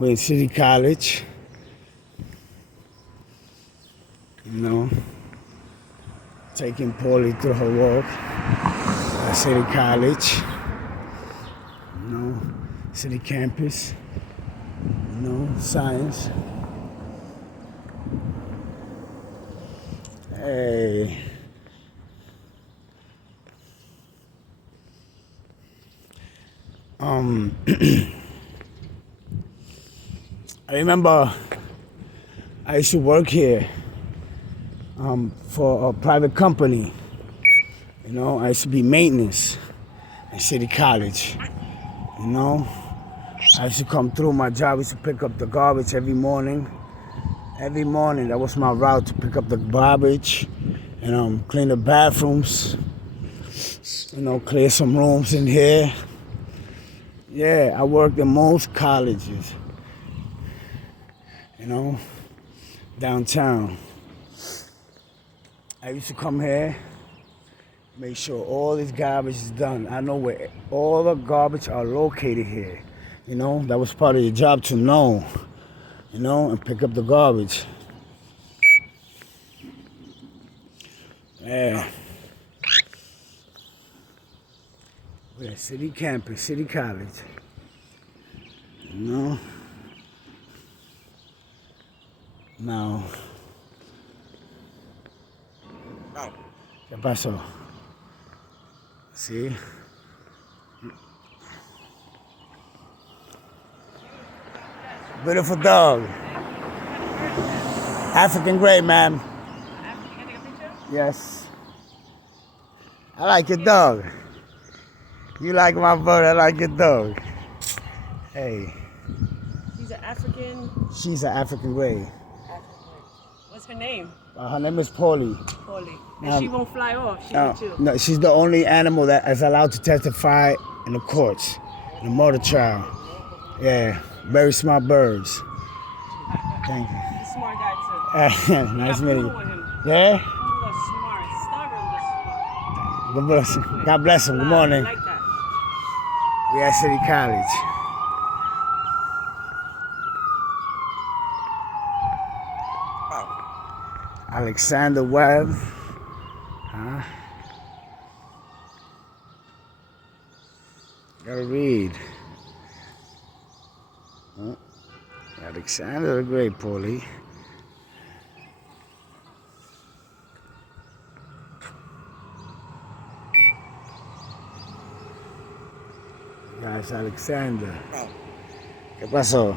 We're in City College. You know, taking Paulie through her walk at City College. You know, City Campus. You know, science. Hey. I remember I used to work here for a private company. You know, I used to be maintenance at City College. You know, I used to come through. My job was to pick up the garbage every morning. Every morning, that was my route, to pick up the garbage and clean the bathrooms. You know, clear some rooms in here. Yeah, I worked in most colleges. You know, downtown. I used to come here, make sure all this garbage is done. I know where all the garbage are located here. You know, that was part of your job to know, you know, and pick up the garbage. Yeah. We're at City Campus, City College. You know? Now, ¿qué pasó? See? Beautiful dog. African gray, ma'am. Can I take a picture? Yes. I like your dog. You like my bird, I like your dog. Hey. She's an African. She's an African gray. What's her name? Her name is Paulie. Polly. And she won't fly off. She will too. No, she's the only animal that is allowed to testify in the courts, in the murder trial. Yeah, very smart birds. Thank you. He's a smart guy too. Nice meeting you. With him. Yeah? He was smart. Starving was smart. God bless him. God bless him. Good morning. I like that. We at City College. Alexander Webb. Huh? Gotta read. Huh? Alexander the Great, Paulie. Guys, Alexander. ¿Qué pasó?